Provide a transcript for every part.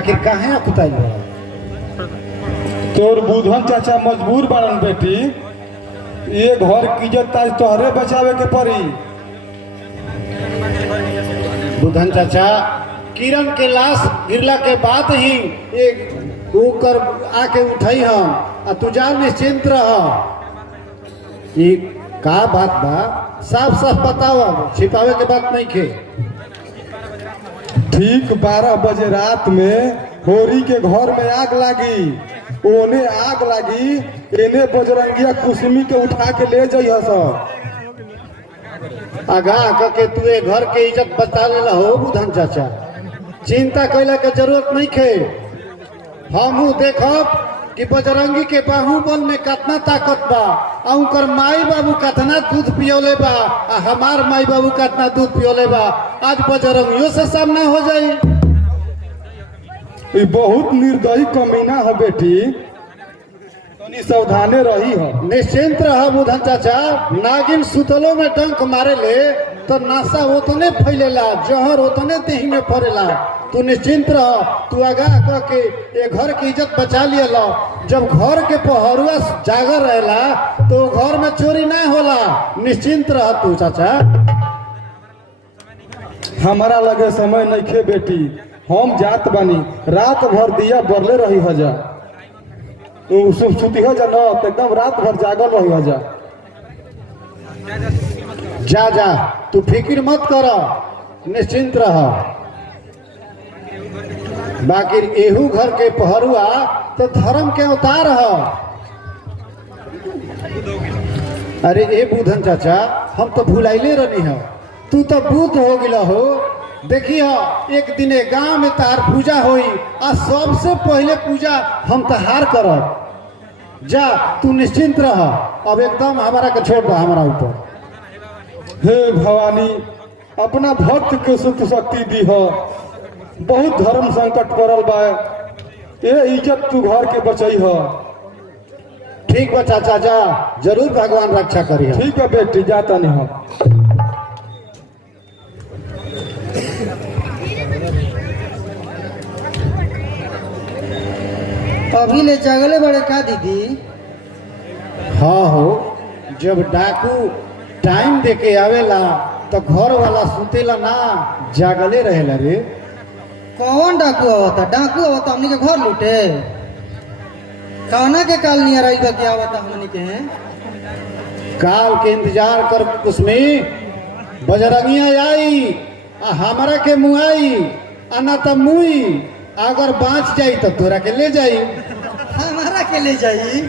आखिर काहे अकुताई बा? तोर बुधन चाचा मजबूर बनन बेटी, ये घर की इज्जत आज तोहरे बचावे के पड़ी। बुधन चाचा, किरण के लाश गिरला के बाद ही एक ऊकर आके उठाई हम आ तू जा निश्चिंत रह। ये का बात बा, साफ साफ बताओ, छिपावे के बात नहीं खे। ठीक 12 बजे रात में होरी के घर में आग लगी, ओने आग लगी, एने बजरंगिया कुसुमी के उठा के ले जाइए सब। आगाह करके तू ए घर के इज्जत बचा लेला हो बुधन चाचा, चिंता कैला के जरूरत नहीं खे। हमहू देखब कि बजरंगी के बाहुबल में कितना ताकत बा, आ उनकर माई बाबू कितना दूध पियोले बा, आ हमार माई बाबू कितना दूध पियोले बा। आज बजरंगियों से सामना हो जाई। ये बहुत निर्दयी कमीना है बेटी, तनी सावधाने रही है। निश्चिंत रह बुधन चाचा, नागिन सुतलों में डंक मारे ले तो नशा उतने फैलेला, जहर उतने देही में पड़ेला। तू निश्चिंत रह, तू आगाह कह के ये घर की इज्जत बचा लिया लो। जब घर के पहरुआ जागर रहेला तो घर में चोरी नहीं होला। निश्चिंत रह तू चाचा। हमारा लगे समय नहीं खे बेटी, हम जात बानी, रात भर दिया बरले रही हजा, सुती हजा न तो एकदम रात भर जागल रही हजा। जा जा, तू फिक्र मत कर, निश्चिंत रह। बाकी एहू घर के पहरुआ तो धर्म के अवतार है। अरे ए बुधन चाचा, हम तो भुलाइले रहनी है, तू तो बुद्ध हो गिला हो। देखिए एक दिन गांव में तार पूजा होई, आ सबसे पहले पूजा हम तहार करब। जा तू निश्चिंत रह, अब एकदम हमारा के छोड़ दो हमारा ऊपर। हे भवानी, अपना भक्त के सुख शक्ति दी हो, बहुत धर्म संकट पड़ल बा, ये इज्जत तू घर के बचई हो। ठीक बा चाचा, जा जरूर भगवान रक्षा करिए। ठीक है बेटी, जाता नहीं हो। अभी ले जागले बड़े का दीदी? हाँ हो, जब डाकू टाइम दे के आवेला तो घर वाला सुतेला ना, जागले रहेला रे। कौन डाकू आवता? डाकू आवता हमनी के घर लूटे? कौना के काल नियर आई बा क्या आवता हमनी के? काल के इंतजार कर उसमें, बजरंगिया आई आ हमारा के मुआई, आना तो मुई, अगर बाँच जाई तो तोरा के ले जाई। हमारा के ले जाई?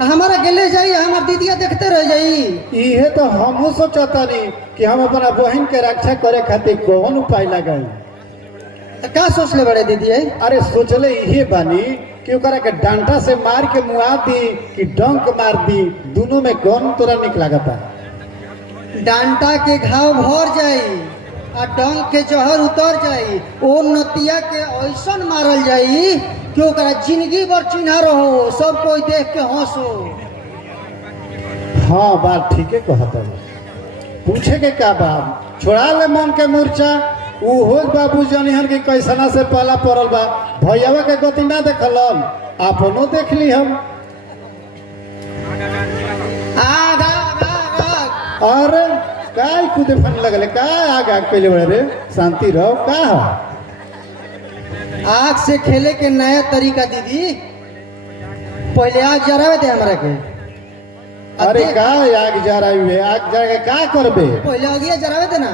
हमारा के ले जाई? हमार दीदिया देखते रह जाई? इहे तो हमहू सोचता नहीं कि हम अपना बहन के रक्षा करे खातिर कौन उपाय लगाई। तो का सोचले बड़े दीदी? अरे सोचले इहे बानी कि ओकरा के डंडा से मार के मुआ दी कि डंक मार दी, दोनों में कौन तोरा निक लागता? डांटा के घाव भर जाई आ डंक के जहर उतर जाई, ओ नतिया के ऐसन मारल जाई कि ओकरा जिंदगी भर चिन्हा रहो, सब कोई देख के हंसो। हाँ बात ठीके कहता है। पूछे के का बात, छोड़ा ले मन के मूर्छा। ऊ हो बाबू जनिहन की कैसना से पाला पड़ल बा, भैयावा के गति ना देखलन, अपनो देख ली हम। आग आग आग आग। अरे काय कूदे फन लगले, काय आग आग पहले बड़े रे, शांति रहो। का आग से खेले के नया तरीका दीदी, पहले आग जरावे दे हमरा के। अरे का आग जराई हुए, आग जरा के का करबे? पहले आगिया जरावे दे ना,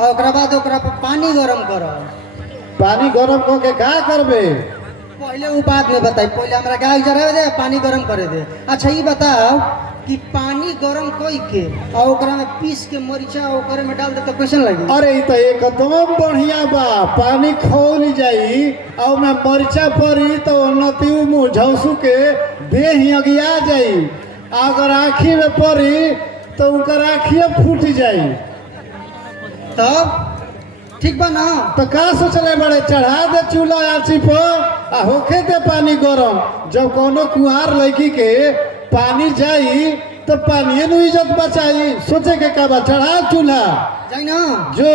और ओकरा बाद ओकरा पर पानी गरम करो। पानी गरम को के का करबे? पहले वो बात में बताई, पहले हमरा के आग जरावे दे, पानी गरम करे दे। अच्छा ये बताओ कि पानी गरम कोई के और ओकरा में पीस के मरीचा ओकरे में डाल दे तो कैसन लगी? अरे ई तो एकदम बढ़िया बा, पानी खौल जाई और में मरीचा पड़ी तो नती मुँह झौसू के देह अगिया जाई, अगर आँखी में पड़ी तो उनकर आँखिया फूट जाई। तब ठीक बा ना? तो का सोचले बड़े, चढ़ा दे चूल्हा आँची पर आ होखे दे पानी गरम। जब कोनो कुहार लड़की के पानी जाई तो पानी नु इज्जत बचाई, सोचे के का बा, चढ़ा चूल्हा जाई ना? जो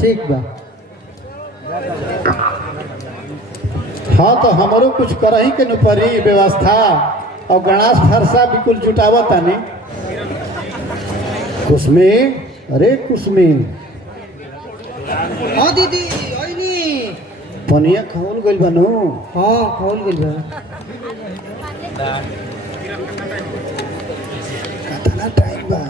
ठीक बा। हाँ तो हमारो कुछ करही के न परी व्यवस्था और गणास फरसा बिल्कुल जुटावा तानी कुसमी अरे कुसमी हाँ दीदी ओइनी पनिया खौल गइल बानू हाँ खोल गेल बा कितना टाइम बा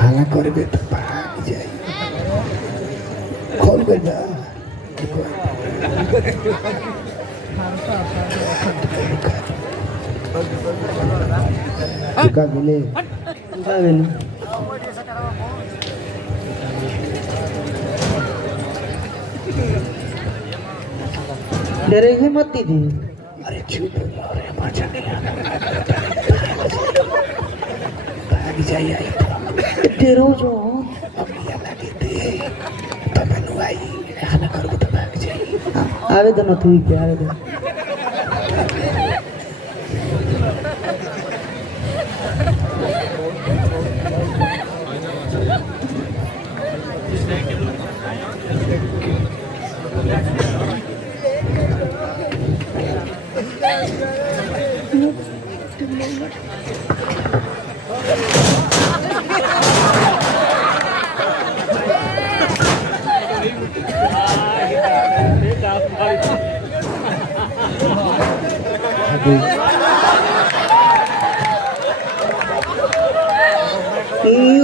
हाला करबे तो भाग जाई खोल गइल बा का गेले का गेल डरे ही मत दीदी अरे चुप अरे मजा नहीं भाग जाई आई डरो जो अभी लगे थे तब नु आई हाला करबो तो भाग जाई आवे तो न तू ही के आवे तो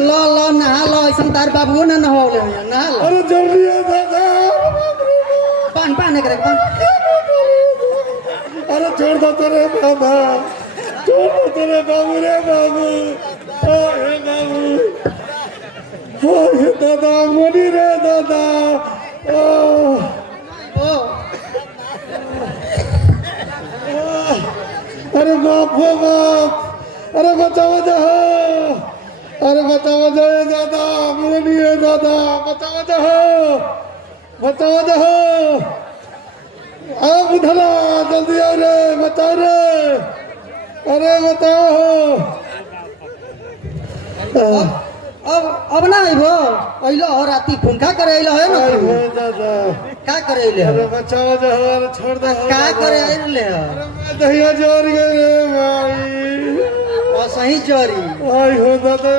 लो लो नहा लो ऐसा तार बाबू ना नहावले नहा लो अरे जल्दी आ दादा पान पान करे पान अरे छोड़ दो तेरे बाबा छोड़ दो तेरे बाबू रे बाबू ओ हे बाबू ओ हे दादा मनी रे दादा ओ ओ अरे बाप हो बाप अरे बचाओ जाओ अरे बचाओ जाओ दादा मनी है दादा बचाओ जाओ अब उधला जल्दी आओ रे बचाओ रे अरे बताओ अब ना आइबो अइलो और राती खूंखा करे अइलो है ना तू? दादा का करे अइले अरे बचाओ जाओ अरे छोड़ दो का करे अइले अरे मैं दहिया जोर गए रे भाई और सही चोरी आई हो दादा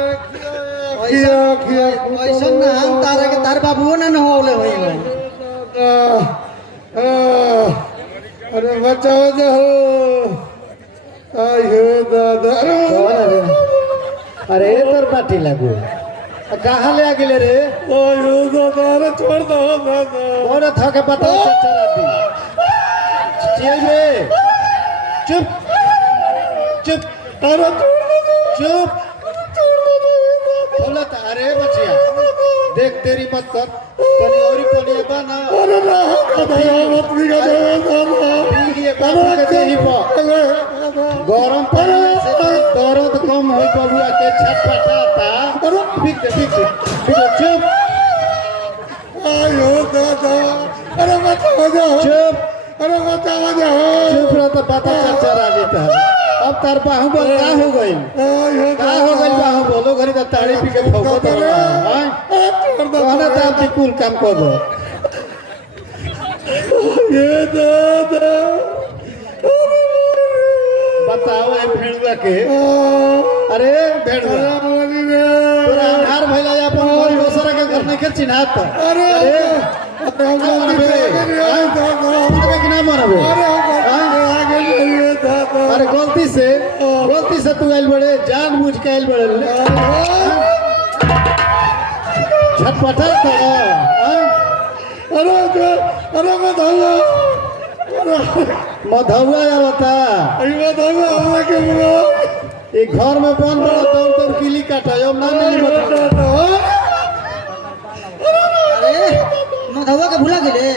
किया किया ऐसा ना हम तारे के तार बाबू ना नहावले होई अरे बचाओ जाओ आई हो दादा अरे तर पाटी लागू कहाँ ले आ गेले रे आई हो दादा अरे छोड़ दो दादा और थके बताओ चच्चा राती चल रे चुप चुप अरे चुप बोला अरे बचिया देख तेरी मत कर तनी और पनिया बना अरे दादा मत बिगा दादा ये बाबू के देही पर गरम पानी से दर्द कम होई बबुआ के छटपटाता अरे बिक चुप आयो दादा अरे बचाओ जाओ चुप अरे बचाओ जाओ चुप रह तो पता चर्चा राजी था अब तार बाहुबल का हो गई आयो का हो गई बाहुबल घरी तो ताड़ी पी के फौको तो कहना था आपकी कुल काम कर दो ये दादा बताओ ये भेड़ुआ के अरे भेड़ुआ पूरा आधार भइला अपन घर दोसरा के घर नहीं के चिन्हात अरे कि ना मरबे अरे गलती से तू आइल बड़े जान बुझ के आइल बड़े छटपटा अरे मधुआ या बता एक घर में बंद बड़ा दौड़ किली काटा यो ना मिली अरे मधवा के भुला गेले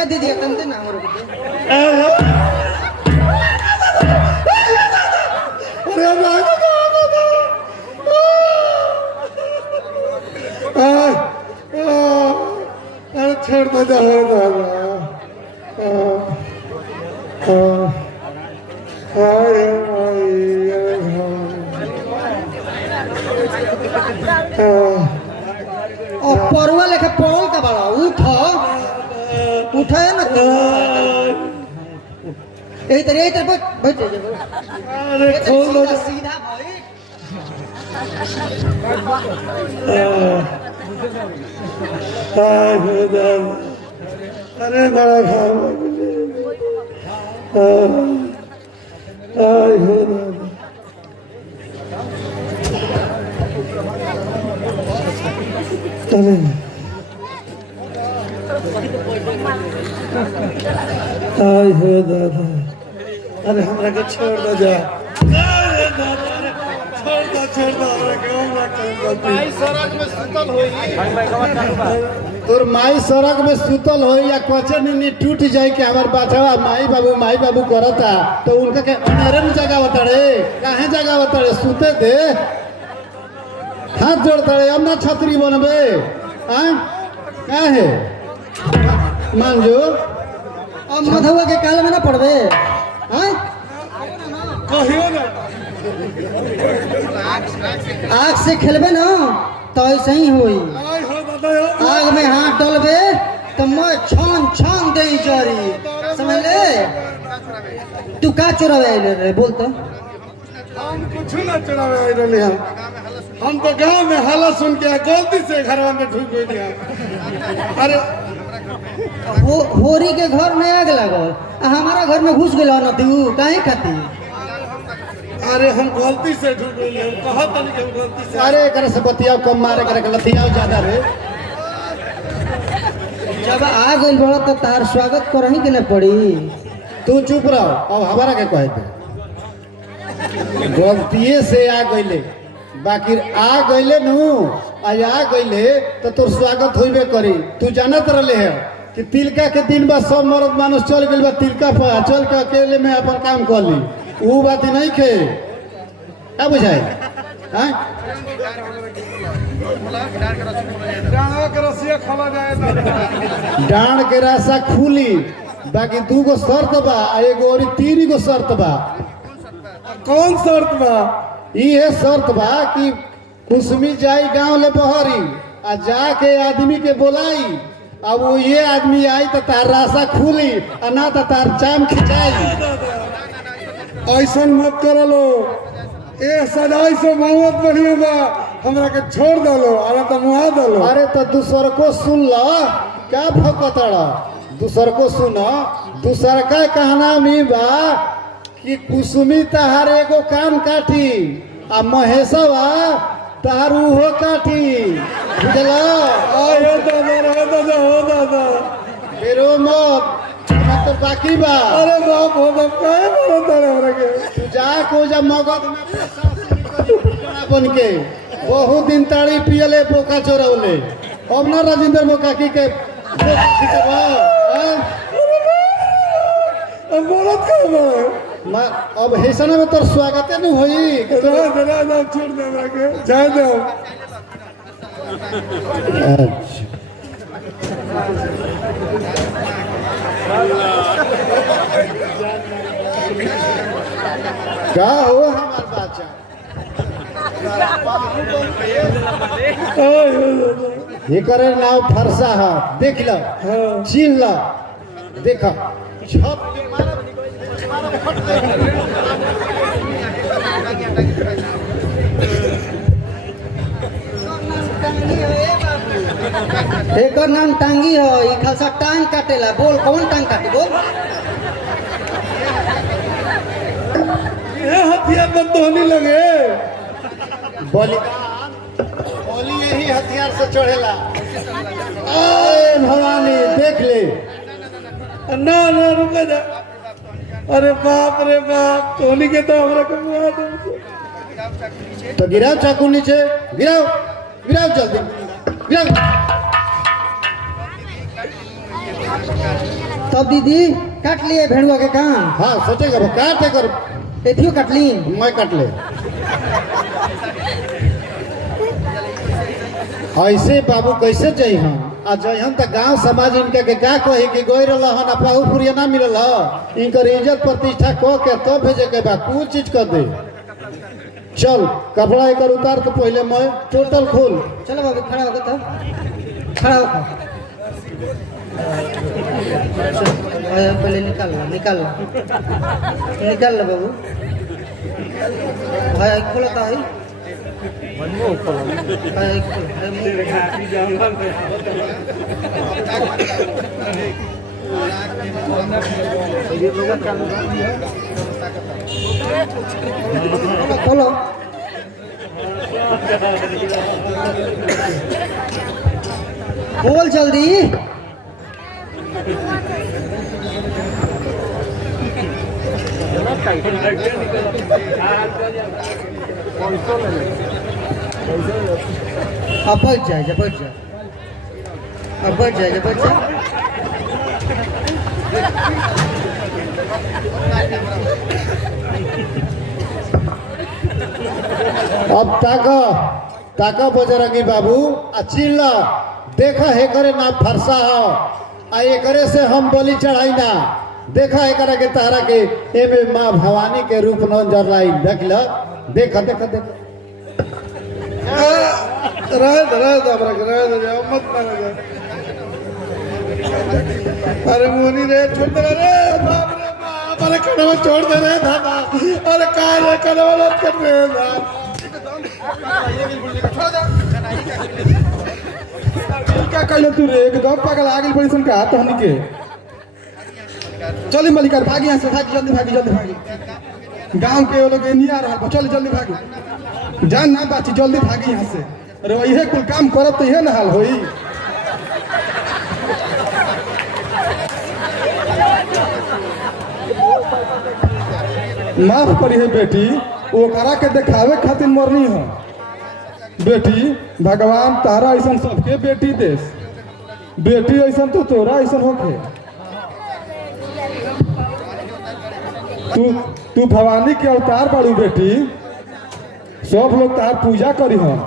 ए दीदी एकदम दे ना हमरो के अरे छोड़ दो जाओ दादा हाय हाय और परुआ लेके पड़ल का बड़ा उठ है ना तू यही तरह बैठ अरे खोल दो सीधा भाई हाय खुदा अरे बड़ा खाओ हाय खुदा चले हाय खुदा अरे हमरा के छोड़ दो जा अरे दादा छोड़ दो हमरा के हमरा तोर माई सड़क में सुतल हो या कचे नी टूट जाए कि हमार बाछवा माई बाबू करता तो उनका के अंधेरे में जगह बताड़े काहे जगह बताड़े सुते दे हाथ जोड़ता रे अब ना छतरी बनबे काहे मान जो अब मधुआ के काल में ना पड़बे हैं कहियो ना आग से खेलबे ना तो ऐसे ही होई हाय हो दादा आग में हाथ डालबे तो मैं छान दे जरी समझ ले तू का चोरावे आइले रे बोल तो हम कुछ ना चढ़ावे आई रहले हम तो गांव में हाला सुन के गलती से घरवा में ढुक गए अरे होरी के घर में आग लगल हमारा घर में घुस गेल न तू काहे खाती अरे हम गलती से ढुक गए हम कहत नहीं कि हम गलती से अरे करे से बतियाओ कम मारे करे के लतियाओ ज्यादा रे जब आ गइल बड़ा तो तार स्वागत करही के न पड़ी तू चुप रहो अब हमारा के कहे दे गलतिये से आ गइले बाकी आ गइले नु आज आ गइले तो तोर स्वागत होइबे करी तू जानत रहले है कि तिलका के दिन बाद सब मर्द मानुष चल गइल बा तिलका पर चल के अकेले में अपन काम कर ली ऊ बात नहीं खे क्या बुझाए हैं जाना के रसिया खला जाए डांड के रास्ता खुली बाकी 2 गो शर्त बा आ एगो और 3 गो शर्त बा कौन शर्त बा ये शर्त बा कि कुसमी जाई गांव ले बहरी आ जाके आदमी के बोलाई अब वो ये आदमी आई तो तार रास्ता खुली आ ना तो तार चाम खिंचाई ऐसा मत कर लो ए सदाई से बहुत बढ़िया बा हमरा के छोड़ दलो अरे तो मुआ दलो अरे तो दूसर को सुन लो क्या भकतड़ा दूसर को सुनो दूसर का कहना में बा कि कुसुमी तहार एगो कान काटी आ महेशवा तार उहो काटी बुझलो आयो दादा हो दादा फेरो मत तो बाकी बा अरे बाप हो बाप काहे मारो तारे हमरा के तू जा को जा मगध में पैसा बन के बहुत दिन ताड़ी पियले बोका चोरौले अब ना राजेंद्र बोका की के बोलत का बा अब हेसन में तोर स्वागत नहीं होई दादा छोड़ दे हमरा के जाए दो का हो हमार बाचा एकर नाम फरसा है देख लो चिन्ह लो देखो छप के एकर नाम टांगी हो ई खासा टांग काटेला बोल कौन टांग काटे बोल ये हथियार बंद होने लगे बोली यही हथियार से चढ़ेला ए भवानी देख ले ना ना रुक जा अरे बाप रे बाप टोली के तो हमरा के मुआ दो तो गिराओ चाकू नीचे गिराओ गिराओ जल्दी गिराओ तब दीदी काट लिए भेड़ुआ के काम हाँ सोचेगा वो काट कर एथियो काट ली मैं काट ले ऐसे बाबू कैसे जाई हम आ जहन तक गांव समाज इनका के का कही कि गई रहन पाहु पुरिया ना मिलल इनकर इज्जत प्रतिष्ठा कह के तब भेजे के बा कुछ चीज कर दे। चल कपड़ा एक उतार के पहले मैं टोटल खोल। चलो बाबू खड़ा होकर तो खड़ा होकर पहले निकाल लो बाबू। भाई खोलो तो है खोलो बोल जल्दी। अब बैठ जाए अब ताका बजरंगी बाबू आ चिल्ला देखा है करे ना फरसा हो आ एकरे से हम बलि चढ़ाई ना देखा है करे के तारा के एमे माँ भवानी के रूप नजर लाई देख ल देख अरे मोनी रे छोड़ दे रे बाप रे बाप, अरे कड़वा छोड़ दे रे दादा, अरे कहाँ रे कड़वा लग कर रे क्या कहले तू रे एकदम पागल आगे पड़ी सुन का हाथ हनी के चली मलिकार भागी यहाँ से भागी जल्दी भागी गांव के वो लोग नहीं आ रहा चल जल्दी भागी जान ना बाची जल्दी भागी यहाँ से। अरे वही कुल काम करब तो यह ना हाल होई। माफ करी है बेटी वो करा के दिखावे खातिर मरनी है बेटी। भगवान तारा ऐसा सबके बेटी देश बेटी ऐसा तो तोरा ऐसा होके तू भवानी के अवतार बाड़ू बेटी। सब लोग तार पूजा करी हम